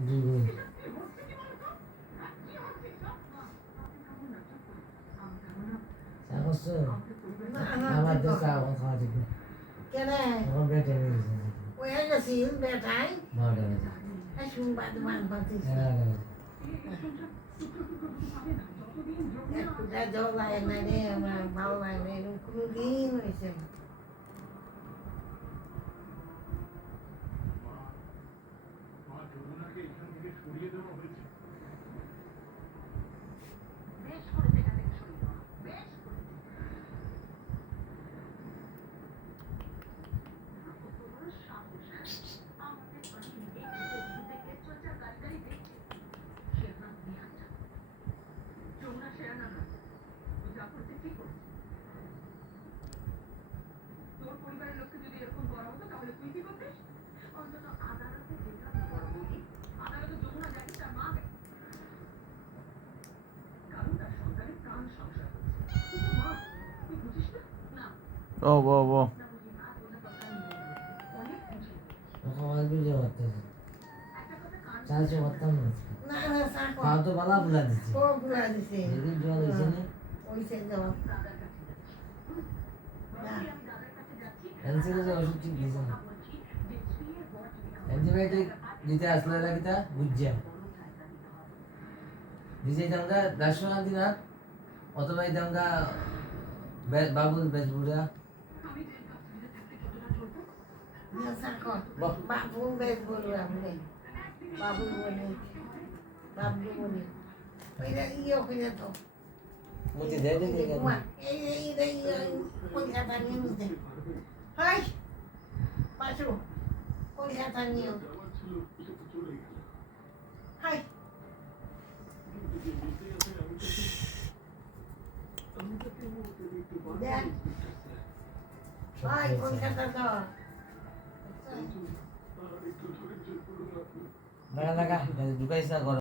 দুই সাহস আমার দেশে আমার খাওয়া ঠিক না কেন আমার বেটে নিয়ে গেছে ওই গেছি বেটাই বারোটা বাজে শুন বাদ মান পাতিস একটা জল লাগে না রে আমার ভালো লাগে না এরকম কোনো দিন হয়েছে না ও বো বো আমার ভিডিও করতেছে চালছে করতাম না না না সাকো খাওয়া তো বালা বুলা দিচ্ছে ও গুলা দিছে যেদিন জল হয়েছে না ওইছে জল এনসিলে যে ওষুধ ঠিক দিছে না অ্যান্টিবায়োটিক দিতে আসলে লাগিতা বুঝছে দিছে জামগা দাশনা দিনা অথবা জামগা বাবুল বেজবুড়া না সাকো বাবু বেশ বলবো আমি বাবু বলে বাবু বলে ওইটা ইয়ে করে তো মুতি দে দে দে এই কলকাতা নিউজ দে হাই পাশু কলকাতা নিউজ হাই দেখ হাই কলকাতা তো লাগা লাগা ঢুকাইছ না